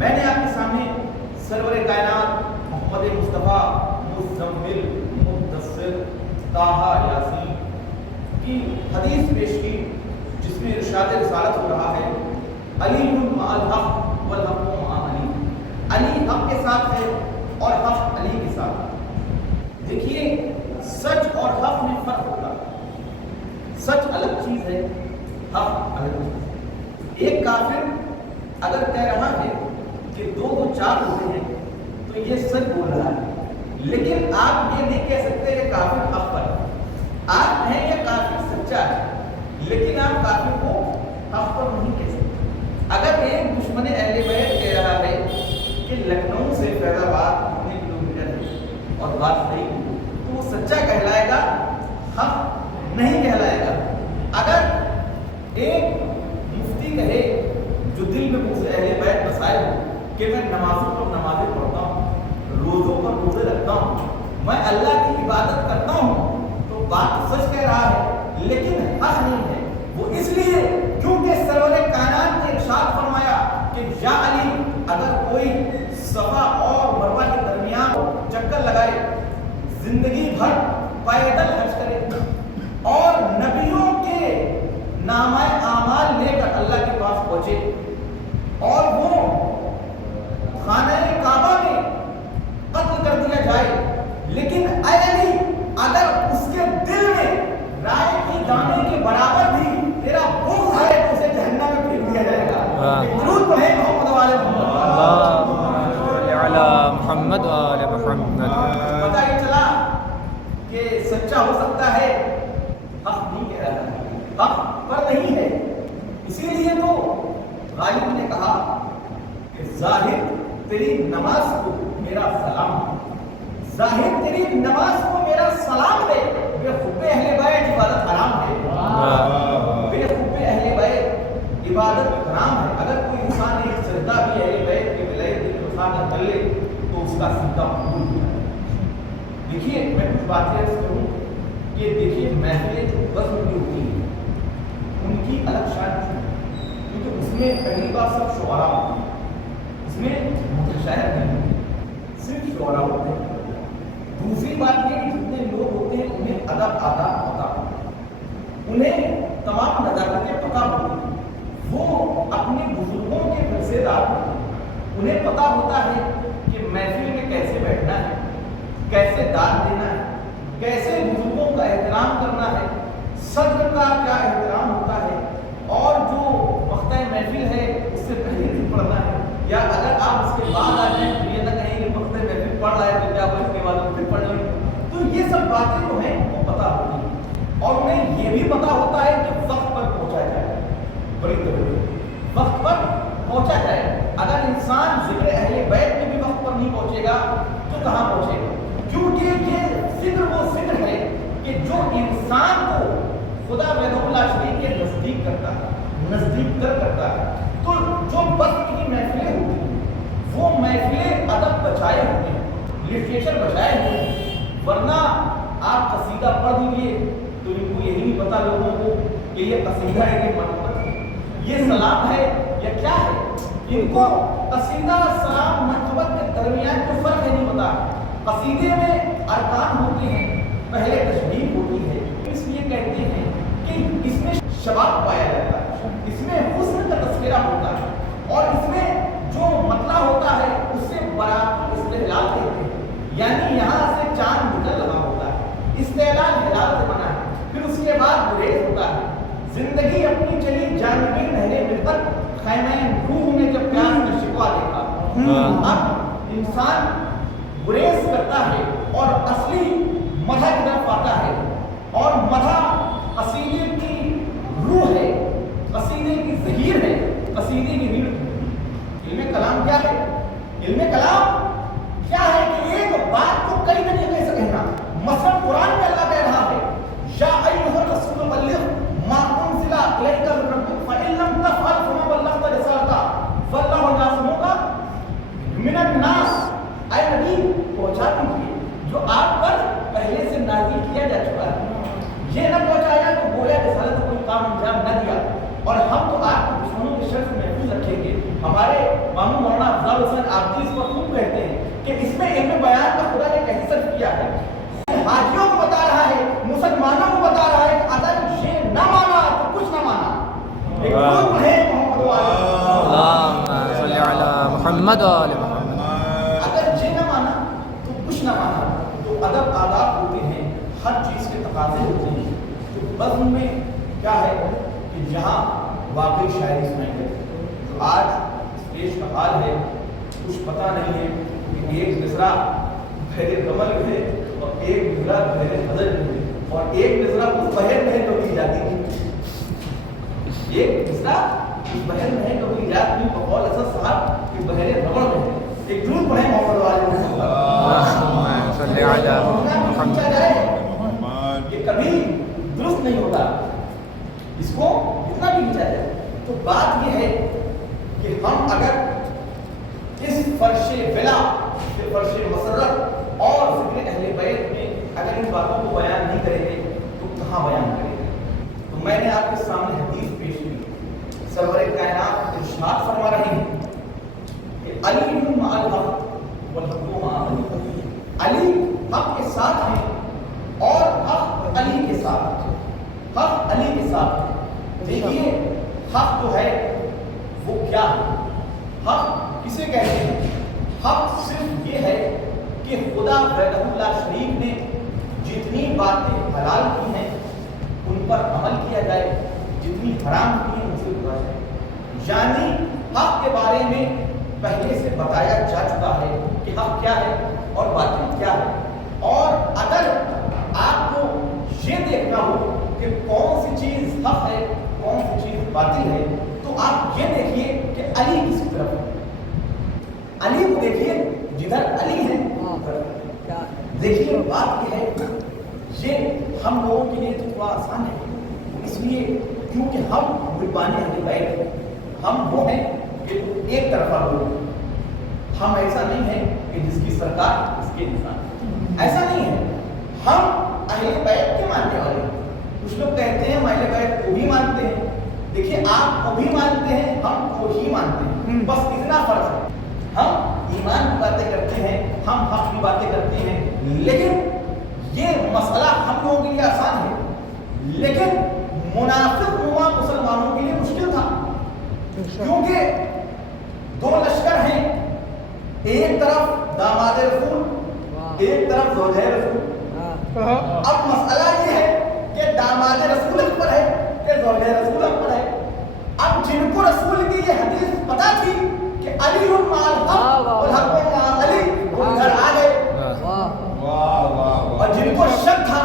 میں نے آپ کے سامنے سرور کائنات محمد مصطفیٰ مزمل مدثر طٰہٰ یاسین کی حدیث پیش کی، جس میں ارشاد رسالت ہو رہا ہے علی مع الحق والحق مع علی، علی حق کے ساتھ ہے اور حق علی کے ساتھ ہے۔ دیکھیے سچ اور حق میں فرق ہوتا ہے، سچ الگ چیز ہے، حق الگ چیز ہے۔ ایک کافر اگر کہہ رہا ہے کہ دو کو چار ہوتے ہیں تو یہ سچ بول رہا ہے، لیکن آپ یہ نہیں کہہ سکتے کہ کافر حق پر ہے۔ آپ ہیں یا کافر سچا ہے، لیکن آپ کافر کو حق پر نہیں کہہ سکتے۔ اگر ایک دشمن اہل بیت کہہ رہا ہے کہ لکھنؤ سے فیض آباد کتنے کلومیٹر ہے اور بات صحیح ہے تو وہ سچا کہلائے گا، حق نہیں کہلائے گا۔ اگر ایک مفتی کہے جو دل میں مجھ سے اہل بیت بسائے ہو کہ میں نمازوں پر نمازیں پڑھتا ہوں، روزوں پر روزے رکھتا ہوں، میں اللہ کی عبادت کرتا ہوں، تو بات سچ کہہ رہا ہے لیکن حق نہیں ہے۔ وہ اس لیے کیونکہ سرور کائنات نے ارشاد فرمایا کہ یا علی اگر کوئی صفا اور مروہ کے درمیان چکر لگائے، زندگی بھر پیدل حج کرے اور نبیوں کے نامہ اعمال لے کر اللہ کے پاس پہنچے اور وہ خانہ کعبہ میں قتل کر دیا جائے، لیکن اے علی اگر اس کے دل میں رائے کی دانے کے برابر بھی تیرا بغض ہے تو اسے جہنم میں پھینک دیا جائے گا۔ درود پڑھیں محمد و آل محمد و آل محمد۔ پتہ یہ چلا کہ سچا ہو سکتا ہے، حق نہیں کہہ رہا ہے، حق پر نہیں ہے۔ اسی لیے تو غالب نے کہا کہ ظاہر تیری نماز کو میرا سلام، ظاہر تیری نماز کو میرا سلام ہے، بے حب اہل بیت عبادت حرام ہے، بے حب اہل بیت عبادت حرام ہے۔ اگر کوئی انسان ایک سجدہ بھی اہل بیت کے ولایت دل میں اٹھا کر کر لے تو اس کا سجدہ قبول ہو جائے۔ دیکھیے میں کچھ باتیں عرض کروں کہ دیکھیے محفلیں جو بزم کی ہوتی ہیں ان کی الگ شان ہے، کیونکہ اس میں پہلی بار سب شعراء ہوتے ہیں، اس میں متشاعر نہیں ہوتے، صرف شعراء ہوتے ہیں۔ دوسری بات یہ کہ جتنے لوگ ہوتے ہیں انہیں ادب آداب پتہ ہوتا ہے، انہیں تمام نزاکتیں پتہ ہوتی ہیں، وہ اپنے بزرگوں کے حصے دار ہوتے ہیں، انہیں پتہ ہوتا ہے کہ محفل میں کیسے بیٹھنا ہے، کیسے داد دینا ہے، کیسے بزرگوں کا احترام کرنا ہے، صدر کا کیا احترام ہوتا ہے، اور جو وقتہ محفل ہے اس سے پہلے بھی پڑھنا ہے، یا اگر آپ اس کے بعد آ جائیں تو یہ نہ کہیں کہ وقتہ محفل پڑھ رہا ہے تو کیا وہ اس کے بعد پھر پڑھ لیں۔ تو یہ سب باتیں جو ہیں وہ پتہ ہوتی ہیں، اور انہیں یہ بھی پتہ ہوتا ہے کہ وقت پر پہنچا جائے، بڑی توجہ، وقت پر پہنچا جائے۔ اگر انسان ذکر اہل بیت میں بھی وقت پر نہیں پہنچے گا تو کہاں پہنچے گا؟ کیونکہ یہ ذکر وہ ذکر ہے کہ جو انسان کو خدا وحدہ لا شریک کے نزدیک کرتا ہے، نزدیک کرتا ہے۔ تو جو وقت کی محفلیں ہوتی ہیں وہ محفلیں ادب بچائے ہوتے ہیں، لٹریچر بچائے ہوتے ہیں، ورنہ آپ قصیدہ پڑھ دیجیے تو ان کو یہی نہیں پتا لوگوں کو کہ یہ قصیدہ ہے کہ منقبت ہے، یہ سلام ہے یا کیا ہے۔ ان کو قصیدہ سلام منقبت کے درمیان کوئی فرق نہیں پتا۔ قصیدے میں ارکان ہوتے ہیں، پہلے تشبیہ ہوتی ہے، اس لیے کہتے ہیں کہ اس میں شباب پایا جاتا ہے، اس میں حسن کا تذکرہ ہوتا ہے، اور اس میں جو مطلع ہوتا ہے اس سے برات استحلال کہتے ہیں، یعنی یہاں سے چاند نکل رہا ہوتا ہے، استحلال ہلال سے بنا ہے، پھر اس کے بعد گریز ہوتا ہے۔ زندگی اپنی چلی جانب نہر مدت، خیمہ روح میں جب پیاس کا شکوہ دیکھا، اب انسان گریز کرتا ہے اور اصلی مدح کی طرف آتا ہے، اور مدح قصیدے کی روح ہے، قصیدے کی ظہیر ہے، قصیدے کی ریڑھ ہے۔ علم کلام کیا ہے؟ علم کلام کیا ہے کہ ایک بات کو کئی طریقے سے کہنا۔ مثلا قرآن میں اللہ کہہ رہا ہے یا ایھا الرسول بلغ ما انزل الیک من ربک فإن لم تفعل فما بلغت رسالته واللہ یعصمک من الناس۔ اے نبی پہنچا دیجیے جو آپ پر پہلے سے نازل کیا جا چکا ہے، یہ نہ پہنچایا تو گویا رسالت کوئی کام انجام نہ دیا، اور ہم تو آپ کو دشمنوں کے شر سے محفوظ رکھیں گے۔ ہمارے ماموں مولانا افضل علم بیان کا خدا نے کیسے صرف کیا ہے؟ حاجیوں کو بتا رہا ہے، مسلمانوں کو بتا رہا ہے کہ اگر یہ نہ مانا تو کچھ نہ مانا۔ ایک گروپ ہے محمد اللهم صل على محمد وآل محمد۔ اگر یہ نہ مانا تو کچھ نہ مانا۔ تو ادب آداب ہوتے ہیں، ہر چیز کے تقاضے ہوتے ہیں۔ تو بزم میں کیا ہے کہ جہاں واقعی شاعری سنائی جاتی، تو آج اسٹیج کا حال ہے، کچھ پتہ نہیں ہے کہ ایک مصرع بحر کمل ہے اور ایک مصرع بحر حضر ہے، اور ایک مصرع اس بحر میں ہے جو کی جاتی ہے، ایک مصرع اس بحر میں ہے جو کی جاتی ہے بقول اسد صاحب کہ بحر رمل میں ہے۔ ایک درود پڑھیں محمد والے اللهم صل على محمد۔ یہ کبھی درست نہیں ہوتا اس کو اتنا بھی کھینچا جائے۔ تو بات یہ ہے کہ ہم اگر اس فرش ولا، فرش مسرت اور ذکر اہل بیت میں اگر ان باتوں کو بیان نہیں کریں گے تو کہاں بیان کریں گے؟ تو میں نے آپ کے سامنے حدیث پیش کی، سرور کائنات ارشاد فرما رہے ہیں کہ علی مع الحق والحق مع علی، علی حق کے ساتھ ہیں اور حق علی کے ساتھ، حق علی کے ساتھ۔ دیکھیے حق تو ہے وہ کیا ہے؟ حق کسے کہتے ہیں؟ حق صرف یہ ہے کہ خدا وحدہ اللہ شریف نے جتنی باتیں حلال کی ہیں ان پر عمل کیا جائے، جتنی حرام کی ہیں ان سے بچا جائے۔ یعنی حق کے بارے میں پہلے سے بتایا جا چکا ہے کہ حق کیا ہے اور باطل کیا ہے۔ اور اگر آپ کو یہ دیکھنا ہو کہ کون سی چیز حق ہے کون سی چیز باطل ہے تو آپ یہ دیکھیے کہ علی کس طرف ہے، علی کو دیکھیے جدھر علی ہے دیکھیے۔ بات یہ ہے یہ ہم لوگوں کے لیے تو تھوڑا آسان ہے، اس لیے کیونکہ ہم محبان اہل بیت ہیں، ہم وہ ہیں کہ ایک طرفہ لوگ، ہم ایسا نہیں ہے کہ جس کی سرکار اس کے انسان، ایسا نہیں ہے۔ ہم اہل بیت کے ماننے والے ہیں۔ کچھ لوگ کہتے ہیں ہم اہل بیت کو بھی مانتے ہیں، دیکھیے آپ کو بھی مانتے ہیں ہم کو ہی مانتے ہیں، بس اتنا فرق ہے۔ ہم ایمان کی باتیں کرتے ہیں، ہم حق کی باتیں کرتے ہیں، لیکن یہ مسئلہ ہم لوگوں کے لیے آسان ہے، لیکن منافق نما مسلمانوں کے لیے مشکل تھا، کیونکہ دو لشکر ہیں، ایک طرف داماد رسول، ایک طرف زوجہ رسول۔ اب مسئلہ یہ ہے کہ داماد رسول اکبر ہے کہ زوجہ رسول اکبر ہے۔ اب جن کو رسول کی یہ حدیث پتہ تھی کہ علی مع الحق والحق مع علی، وہ ادھر آ گئے، اور جن کو شک تھا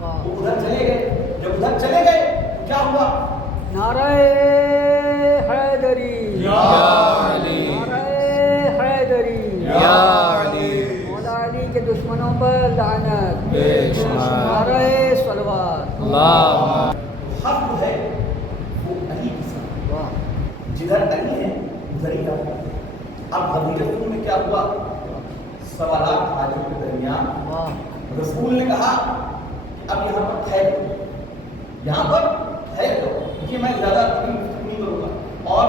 وہ ادھر چلے گئے۔ جب ادھر چلے گئے تو کیا ہوا؟ نعرہ حیدری یا علی، نعرہ حیدری یا علی، مولا علی کے دشمنوں پر لعنت، بے شمار، نعرہ صلوات۔ اللہ حق جو ہے وہ علی کے ساتھ، جدھر علی ہے ادھر ہی رہا۔ اب غدیر میں کیا ہوا؟ سوالات حاجیوں کے درمیان رسول نے کہا کہ اب یہاں پر ٹھہر جاؤ، یہاں پر ٹھہر جاؤ، کیونکہ میں زیادہ طویل گفتگو نہیں کروں گا، اور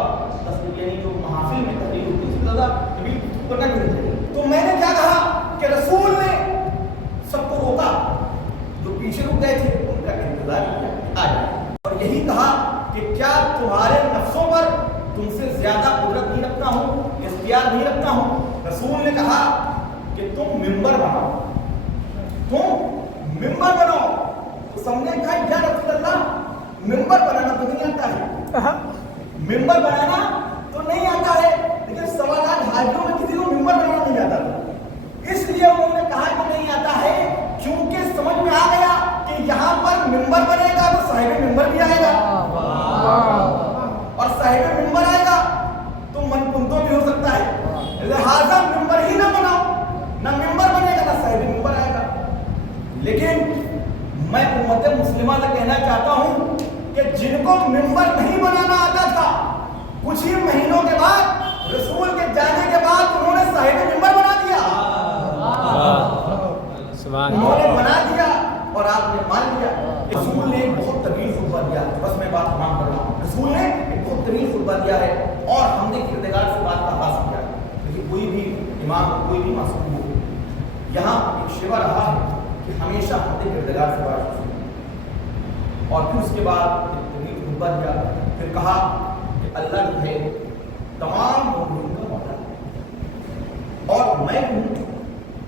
یعنی جو محافل میں تقریر ہوتی ہے اس سے زیادہ طویل گفتگو کرنا نہیں چاہیے۔ تو میں نے کیا کہا کہ رسول نے سب کو روکا، جو پیچھے رک گئے تھے ان کا انتظار کیا، آ جائے، اور یہی کہا کہ کیا تمہارے نفسوں پر تم سے زیادہ قدرت نہیں رکھتا ہوں، اختیار نہیں رکھتا ہوں؟ رسول نے کہا کہ تم ممبر بناؤ، تم ممبر بناؤ۔ تو سب نے کہا یا رسول اللہ ممبر بنانا تو نہیں آتا ہے، ممبر بنانا تو نہیں آتا ہے، لیکن سوالات حاجیوں میں کسی کو ممبر بنانا نہیں آتا تھا، اس لیے انہوں نے کہا کہ نہیں آتا ہے، کیونکہ سمجھ میں آ گیا کہ یہاں پر ممبر بنے گا تو صاحب ممبر بھی آئے گا، اور صاحب ممبر آئے گا تو من کنتو بھی ہو سکتا ہے، لہذا ممبر ہی نہ بناؤ، نہ ممبر بنے گا نہ صاحب ممبر آئے گا۔ لیکن میں امت مسلمہ سے کہنا چاہتا ہوں کہ جن کو ممبر نہیں بنانا آتا تھا، کچھ ہی مہینوں کے بعد رسول کے جانے کے بعد انہوں نے صاحب ممبر بنا دیا، انہوں نے بنا دیا اور آپ نے مان لیا۔ رسول نے ایک بہت طویل خطبہ دیا، بس میں بات تمام کر رہا ہوں، رسول نے ایک بہت طویل خطبہ دیا ہے اور ہم نے کردگار سے بات کا آغاز کیا ہے، لیکن کوئی بھی امام کوئی بھی معصوم ہو یہاں ایک شیوا رہا ہے کہ ہمیشہ اپنے کردگار سے بات سنی، اور پھر اس کے بعد ایک طویل خطبہ دیا، پھر کہا کہ اللہ جو ہے تمام مومنین کا مولا ہے، اور میں ہوں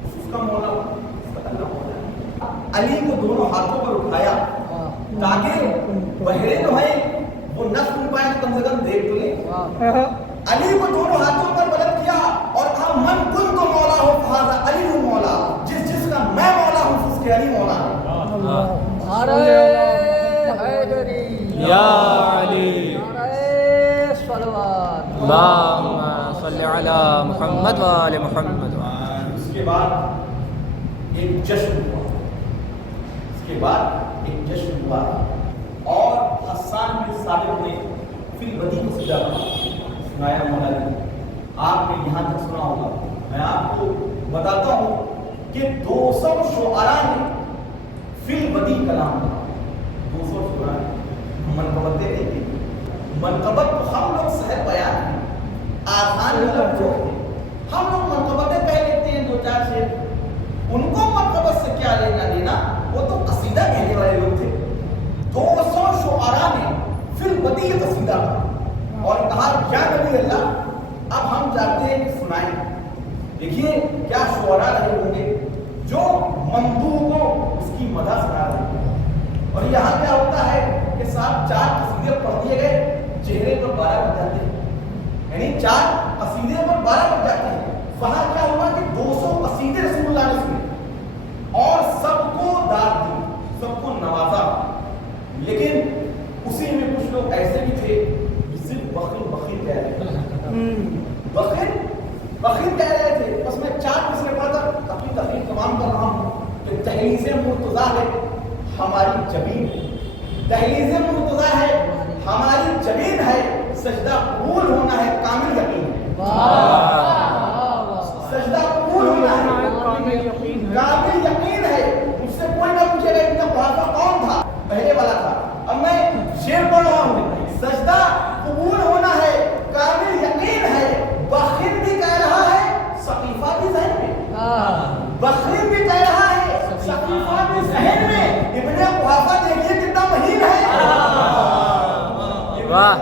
اس کا مولا ہوں، اس کا اللہ مولا ہے۔ علی کو دونوں ہاتھوں پر اٹھایا تاکہ بہرے جو ہیں وہ نہ سن پائیں، کم سے کم دیکھ تو لیں۔ علی کو دونوں ہاتھوں پر بلند کیا اور کہا من کن تو مولا ہو فہذا علی ہوں مولا، جس کا میں مولا ہوں اس کے علی مولا ہے۔ نعرہ حیدری، یا علی، نعرہ صلوات، اللہم صلی علی محمد و آل محمد۔ اس کے بعد ایک جشن ہوا، اس کے بعد ایک جشن ہوا اور حسان بن ثابت نے فی البدی کو سجا سنایا مولا نے۔ آپ نے یہاں تک سنا ہوگا، میں آپ کو بتاتا ہوں کہ 200 شعراء نے فی البدی کلام کہا۔ 200 شعراء نے منقبتیں دیتے ہیں، منقبت تو ہم لوگ سہل بیان ہیں، آسان لفظ ہوتے ہیں، ہم لوگ منقبتیں کہہ لیتے ہیں 2-4 شعر، ان کو منقبت سے کیا لینا دینا، وہ تو قصیدہ کہنے والے لوگ تھے۔ 200 شعراء نے فی البدی قصیدہ کہا اور کہا یا نبی اللہ اب ہم چاہتے ہیں کہ سنائیں۔ دیکھیے کیا شعراء رہے ہوں گے جو ممدوح کو اس کی مدح سنا رہے ہیں، اور یہاں کیا ہوتا ہے کہ صاحب 4 قصیدے پڑھ دیے گئے، چہرے پر 12 بج جاتے ہیں، یعنی 4 قصیدے پر 12 بج جاتے ہیں۔ وہاں کیا ہوا کہ 200 قصیدے رسول اللہ نے سنے اور سب کو داد دی، سب کو نوازا، لیکن اسی میں کچھ لوگ ایسے بھی تھے جو صرف بخیل بخیل کہہ رہے تھے، بخیل بخیل کہہ رہے تھے۔ بس میں 4 مصرے پڑھ کر اپنی تقریر تمام کر رہا ہوں کہ دہلیز مرتضیٰ ہے ہماری جبین، دہلیز مرتضیٰ ہے ہماری جبین ہے، سجدہ قبول ہونا ہے کامل یقین ہے، سجدہ قبول ہونا ہے کامل یقین ہے۔ مجھ سے کوئی نہ پوچھے گا ان کا خلافہ کون تھا، پہلے والا تھا، اب میں شعر پڑھ رہا ہوں، سجدہ قبول ہونا ہے کامل یقین ہے، بخیل بھی کہہ رہا ہے سقیفہ بھی ذہن میں، بخیل بھی کہہ رہا ہے سقیفہ بھی ذہن میں۔ ابن قحافہ دیکھیے کتنا مہین ہے، واہ